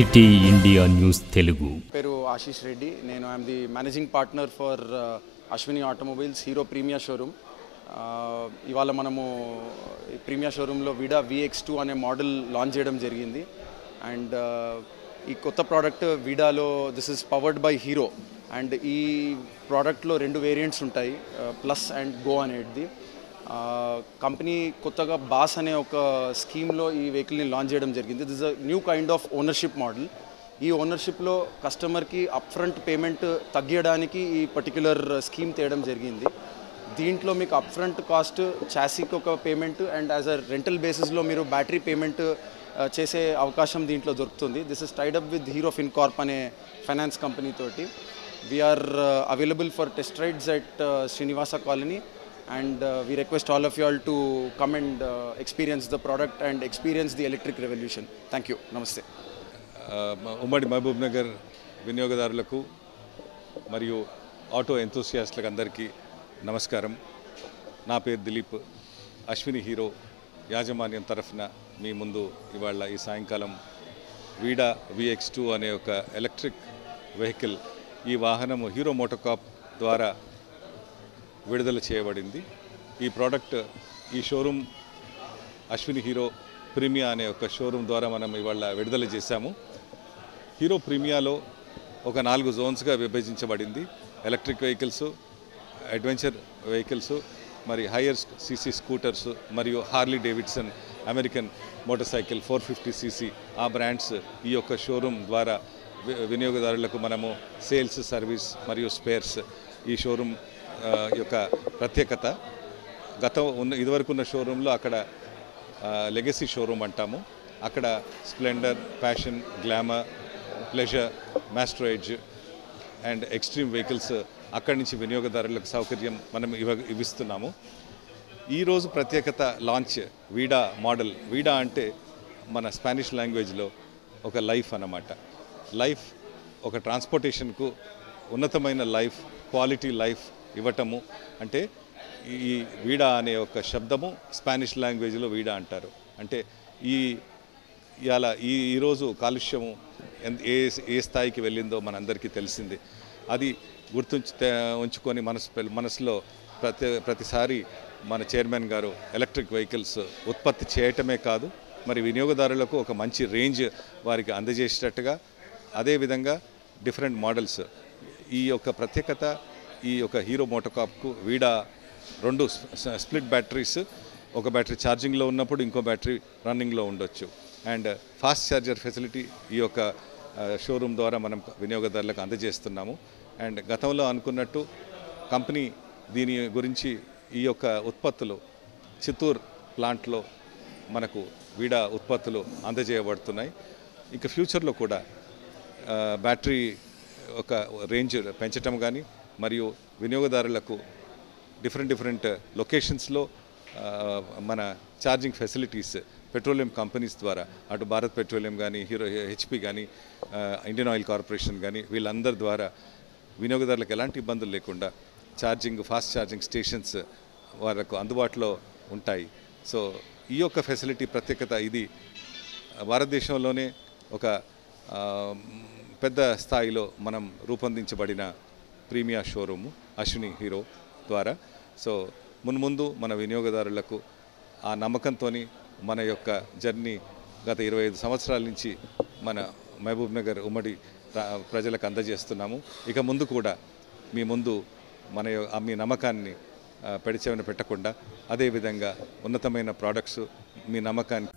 City India news Telugu. పేరు ఆశీష్ రెడ్డి. నేను I'm the managing partner for Ashwini automobiles Hero premier showroom. ఇవాళ మనము ప్రీమియర్ షోరూంలో విడా VX2 అనే మోడల్ లాంచ్ చేయడం జరిగింది. అండ్ ఈ కొత్త ప్రోడక్ట్ విడాలో this is powered by Hero. And ఈ ప్రోడక్ట్లో 2 వేరియంట్స్ ఉంటాయి, ప్లస్ అండ్ గో అనేది. కంపెనీ కొత్తగా బాస్ అనే ఒక స్కీమ్లో ఈ వెహికల్ని లాంచ్ చేయడం జరిగింది. This is a new kind of ownership model. ఈ ఓనర్షిప్లో కస్టమర్కి అప్ఫ్రంట్ పేమెంట్ తగ్గించడానికి ఈ పర్టిక్యులర్ స్కీమ్ తేయడం జరిగింది. దీంట్లో మీకు అప్ఫ్రంట్ కాస్ట్ చాసీకి ఒక payment and as a rental బేసిస్లో మీరు బ్యాటరీ పేమెంట్ చేసే అవకాశం దీంట్లో దొరుకుతుంది. This is tied up with Hero FinCorp అనే ఫైనాన్స్ కంపెనీ తోటి. We are available for test rides at Srinivasa colony. And we request all of you all to come and experience the product and experience the electric revolution. Thank you. Namaste. ఉమ్మడి మహబూబ్ నగర్ వినియోగదారులకు మరియు auto ఎంతూసియాస్ట్లకు అందరికీ నమస్కారం. నా పేరు Dilip. Ashwini hero యాజమాన్యం తరఫున మీ ముందు ఇవాళ ఈ సాయంకాలం వీడా VX2 అనే ఒక ఎలక్ట్రిక్ వెహికల్, ఈ వాహనము హీరో మోటోకార్ప్ ద్వారా విడుదల చేయబడింది. ఈ ప్రోడక్ట్ ఈ షోరూమ్ అశ్విని హీరో ప్రీమియా అనే ఒక షోరూమ్ ద్వారా మనం ఇవాళ విడుదల చేశాము. హీరో ప్రీమియాలో ఒక 4 జోన్స్గా విభజించబడింది. ఎలక్ట్రిక్ వెహికల్స్, అడ్వెంచర్ వెహికల్స్, మరి హయ్యర్ సీసీ స్కూటర్స్ మరియు Harley Davidson American motor cycle 450cc ఆ బ్రాండ్స్ ఈ యొక్క షోరూమ్ ద్వారా వినియోగదారులకు మనము సేల్స్, సర్వీస్ మరియు స్పేర్స్. ఈ షోరూమ్ యొక్క ప్రత్యేకత, ఇదివరకు ఉన్న షోరూంలో అక్కడ లెగసీ షోరూమ్ అంటాము, అక్కడ Splendor, passion, glamour, pleasure, master edge and extreme vehicles అక్కడి నుంచి వినియోగదారులకు సౌకర్యం మనం ఇవ్విస్తున్నాము. ఈరోజు ప్రత్యేకత లాంచ్ వీడా మోడల్. వీడా అంటే మన స్పానిష్ లాంగ్వేజ్లో ఒక లైఫ్ అన్నమాట. లైఫ్ ఒక ట్రాన్స్పోర్టేషన్కు ఉన్నతమైన లైఫ్, క్వాలిటీ లైఫ్ ఇవ్వటము. అంటే ఈ వీడా అనే ఒక శబ్దము స్పానిష్ లాంగ్వేజ్లో వీడా అంటారు. అంటే ఈరోజు కాలుష్యము ఏ స్థాయికి వెళ్ళిందో మనందరికీ తెలిసింది. అది ఉంచుకొని మనసులో ప్రతిసారి మన చైర్మన్ గారు ఎలక్ట్రిక్ వెహికల్స్ ఉత్పత్తి చేయటమే కాదు, మరి వినియోగదారులకు ఒక మంచి రేంజ్ వారికి అందజేసేటట్టుగా, అదేవిధంగా డిఫరెంట్ మోడల్స్. ఈ యొక్క ప్రత్యేకత ఈ యొక్క హీరో మోటోకార్ప్కు వీడా 2 స్ప్లిట్ బ్యాటరీస్, ఒక బ్యాటరీ ఛార్జింగ్లో ఉన్నప్పుడు ఇంకో బ్యాటరీ రన్నింగ్లో ఉండొచ్చు. అండ్ ఫాస్ట్ ఛార్జర్ ఫెసిలిటీ ఈ యొక్క షోరూమ్ ద్వారా మనం వినియోగదారులకు అందజేస్తున్నాము. అండ్ గతంలో అనుకున్నట్టు కంపెనీ దీని గురించి ఈ యొక్క ఉత్పత్తులు చిత్తూరు ప్లాంట్లో మనకు వీడా ఉత్పత్తులు అందజేయబడుతున్నాయి. ఇక ఫ్యూచర్లో కూడా బ్యాటరీ ఒక రేంజ్ పెంచటం కానీ, మరియు వినియోగదారులకు డిఫరెంట్ లొకేషన్స్లో మన ఛార్జింగ్ ఫెసిలిటీస్ పెట్రోలియం కంపెనీస్ ద్వారా, అటు భారత్ పెట్రోలియం కానీ, హీరో HP కానీ, ఇండియన్ ఆయిల్ కార్పొరేషన్ కానీ, వీళ్ళందరి ద్వారా వినియోగదారులకు ఎలాంటి ఇబ్బందులు లేకుండా ఫాస్ట్ ఛార్జింగ్ స్టేషన్స్ వాళ్ళకు అందుబాటులో ఉంటాయి. సో ఈ యొక్క ఫెసిలిటీ ప్రత్యేకత. ఇది భారతదేశంలోనే ఒక పెద్ద స్థాయిలో మనం రూపొందించబడిన ప్రీమియర్ షోరూము అశ్విని హీరో ద్వారా. సో మున్ముందు మన వినియోగదారులకు ఆ నమ్మకంతో మన యొక్క జర్నీ గత 25 సంవత్సరాల నుంచి మన మహబూబ్ నగర్ ఉమ్మడి ప్రజలకు అందజేస్తున్నాము. ఇక ముందు కూడా మీ ముందు మీ నమ్మకాన్ని పెడిచెవిన పెట్టకుండా, అదేవిధంగా ఉన్నతమైన ప్రోడక్ట్స్ మీ నమ్మకాన్ని